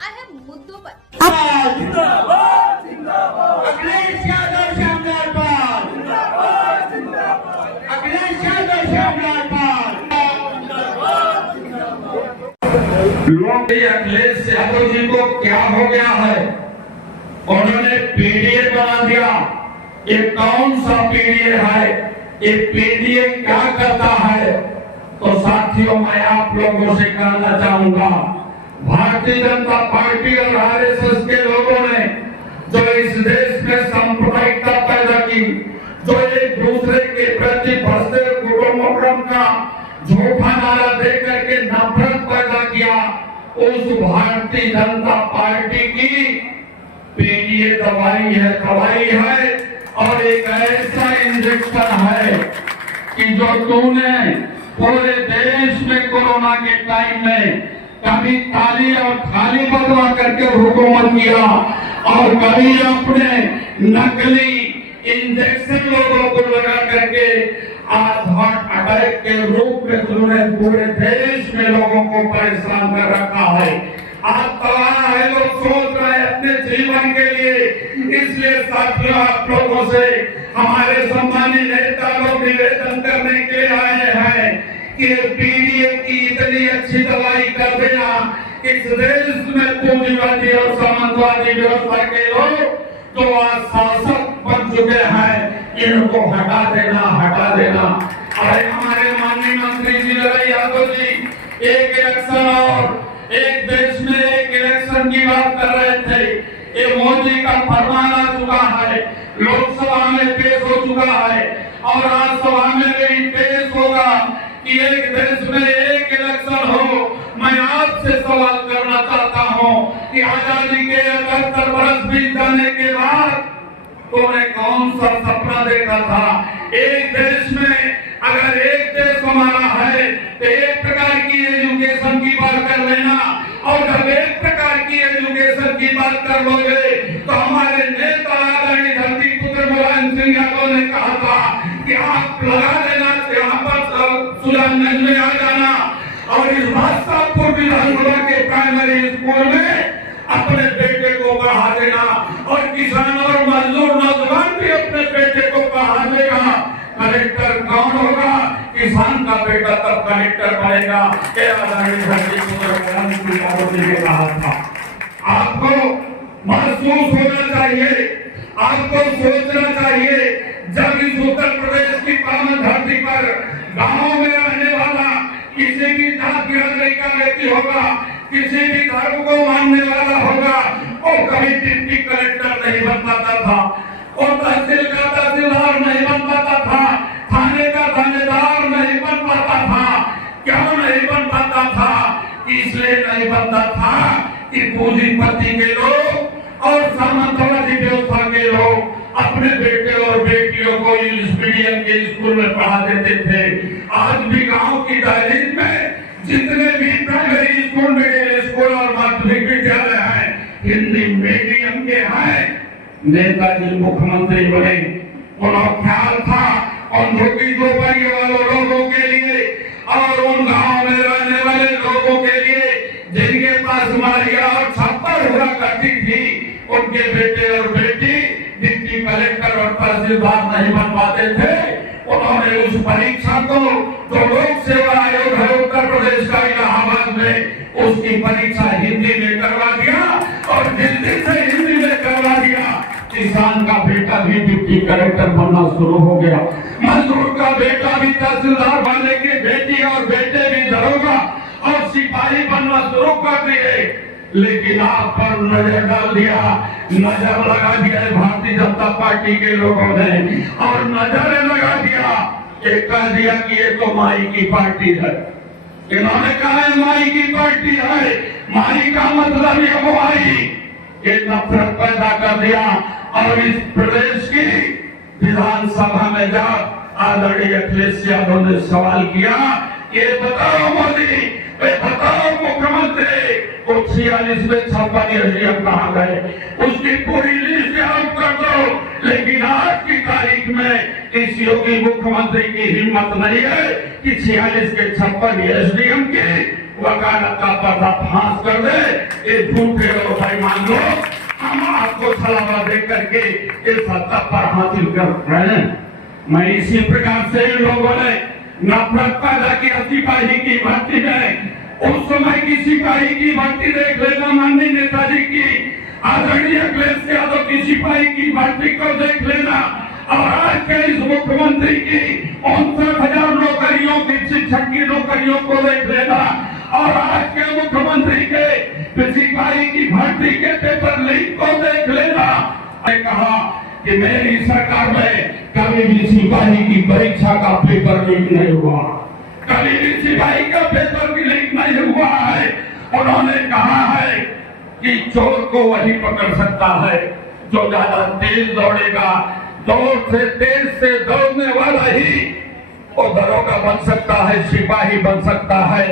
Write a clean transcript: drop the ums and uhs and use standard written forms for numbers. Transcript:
अहम मुद्दों पर जिंदाबाद जिंदाबाद अखिलेश यादव शानदार पाल जिंदाबाद जिंदाबाद अखिलेश यादव शानदार पाल लोग अखिलेश यादव जी को क्या हो गया है, उन्होंने पीडीए बना दिया। ये कौन सा पीडीए है, ये पीडीए क्या करता है? तो साथियों मैं आप लोगों से कहना चाहूंगा, भारतीय जनता पार्टी और आरएसएस के लोगों ने जो इस देश में सांप्रदायिकता पैदा की, जो एक दूसरे के प्रति बढ़ते कुटुंबों का झूठा नारा देकर के नफरत पैदा किया, उस भारतीय जनता पार्टी की पीडीए दवाई है और एक ऐसा इंजेक्शन है कि जो तूने पूरे देश में कोरोना के टाइम में कभी ताली और थाली बदला करके हुकूमत किया और कभी अपने नकली इंजेक्शन लोगों को लगा करके हार्ट अटैक के रूप में तुमने पूरे देश में लोगों को परेशान कर रखा है। आज तबाह है, लोग सोच रहे हैं अपने जीवन के लिए। इसलिए साथियों आप लोगों से हमारे सम्मानित नेता लोग निवेदन करने के लिए आए हैं कि पीडीए की इतनी अच्छी दवाई कर देना, इस देश में पूंजीवादी और सामंतवादी व्यवस्था के लोग जो आज शासक बन चुके हैं, इनको हटा देना। अरे हमारे माननीय मंत्री जी यादव जी एक इलेक्शन और एक देश में एक इलेक्शन की बात कर रहे थे। ये मोदी का फरमान आ चुका है, लोकसभा में पेश हो चुका है और राज्यसभा में भी पेश होगा कि एक देश में एक इलेक्शन हो। मैं आपसे सवाल करना चाहता हूं कि आजादी के 71 वर्ष बीत जाने के बाद तूने कौन सा सपना देखा था? एक देश में अगर एक देश हमारा है तो एक प्रकार की एजुकेशन की बात कर लेना, और जब एक प्रकार की एजुकेशन की बात कर लोगे तो हमारे नेता आदरणीय धरती पुत्र मुलायम सिंह यादव ने कहा था कि आप लगा देना, यहाँ पर सुजानगंज में आ जाना और इस भाजपापुर विधानसभा के प्राइमरी स्कूल में अपने बेटे को पढ़ा देना और किसान और मजदूर नौजवान भी अपने बेटे को पढ़ा देगा। कलेक्टर कौन होगा? किसान का बेटा तब कलेक्टर बनेगा। कहा था आपको महसूस होना चाहिए, आपको सोचना चाहिए, जब इस उत्तर प्रदेश की पावन धरती पर गांवों में रहने वाला किसी भी जात बिरादरी का व्यक्ति होगा, किसी भी धर्म को मानने वाला होगा, वो कभी डिप्टी कलेक्टर नहीं बन पाता था, और तहसील का तहसीलदार नहीं बन पाता था, थाने का थानेदार नहीं बन पाता था। क्यों नहीं बन पाता था? इसलिए नहीं बनता था कि पूंजीपति के लोग और सामंतवादी व्यवस्था के लोग अपने बेटे और बेटियों को इंग्लिश मीडियम के स्कूल में पढ़ा देते थे। आज भी गांव की दहलीज में जितने भी प्राइमरी स्कूल, मिडिल स्कूल और माध्यमिक विद्यालय हैं, हिंदी मीडियम के हैं। नेताजी मुख्यमंत्री बने, उन्हें ख्याल था उन झुग्गी झोपड़ी वाले लोगों के लिए और उन गांव में रहने वाले लोगों के लिए जिनके पास मारिया और छप्पर हुआ करती थी, उनके बेटे और बेटी डिप्टी कलेक्टर और तहसीलदार नहीं बन पाते थे। उन्होंने उस परीक्षा को जो लोक सेवा आयोग है उत्तर प्रदेश का इलाहाबाद में, उसकी परीक्षा हिंदी में करवा दिया और दिल्ली से हिंदी में करवा दिया। किसान का बेटा भी डिप्टी कलेक्टर बनना शुरू हो गया, मजदूर का बेटा भी तहसीलदार बनने के, बेटी और बेटे भी दरोगा और सिपाही बनना शुरू कर दिए। लेकिन आप पर नजर डाल दिया, नजर लगा दिया भारतीय जनता पार्टी के लोगों ने, और नजर लगा दिया, ये कह दिया कि ये तो माई की पार्टी है। इन्होंने कहा है माई की पार्टी है, माई का मतलब ये वो आई, ये नफरत पैदा कर दिया। और इस प्रदेश की विधानसभा में जब आदरणीय अखिलेश यादव ने सवाल किया, ये बताओ मोदी, बताओ मुख्यमंत्री, 46 में 56 एसडीएम कहाँ गए, उसकी पूरी लिस्ट आउट कर दो। लेकिन आज की तारीख में इस योगी मुख्यमंत्री की हिम्मत नहीं है कि 46 के 56 एसडीएम की वकालत का पर्दाफाश कर दे, ये झूठे और बेईमान लोग हम आपको सलाह दे करके इस सत्ता पर हासिल कर रहे हैं। मैं इसी प्रकार से इन लोगों ने नफरत पैदा किया सिपाही की भर्ती में। उस समय की सिपाही की भर्ती देख लेना माननीय नेताजी की, आदरणीय अखिलेश यादव की सिपाही की भर्ती को देख लेना, और आज के इस मुख्यमंत्री की 59,000 नौकरियों की, शिक्षक की नौकरियों को देख लेना, और आज के मुख्यमंत्री के सिपाही की भर्ती के पेपर लीक को देख लेना। मैंने कहा कि मेरी सरकार में कभी भी सिपाही की परीक्षा का पेपर लीक नहीं हुआ, कभी भी सिपाही का पेपर भी लीक नहीं हुआ है। उन्होंने कहा है कि चोर को वही पकड़ सकता है जो ज्यादा तेज दौड़ेगा, तेज से दौड़ने वाला ही वो दरोगा बन सकता है, सिपाही बन सकता है।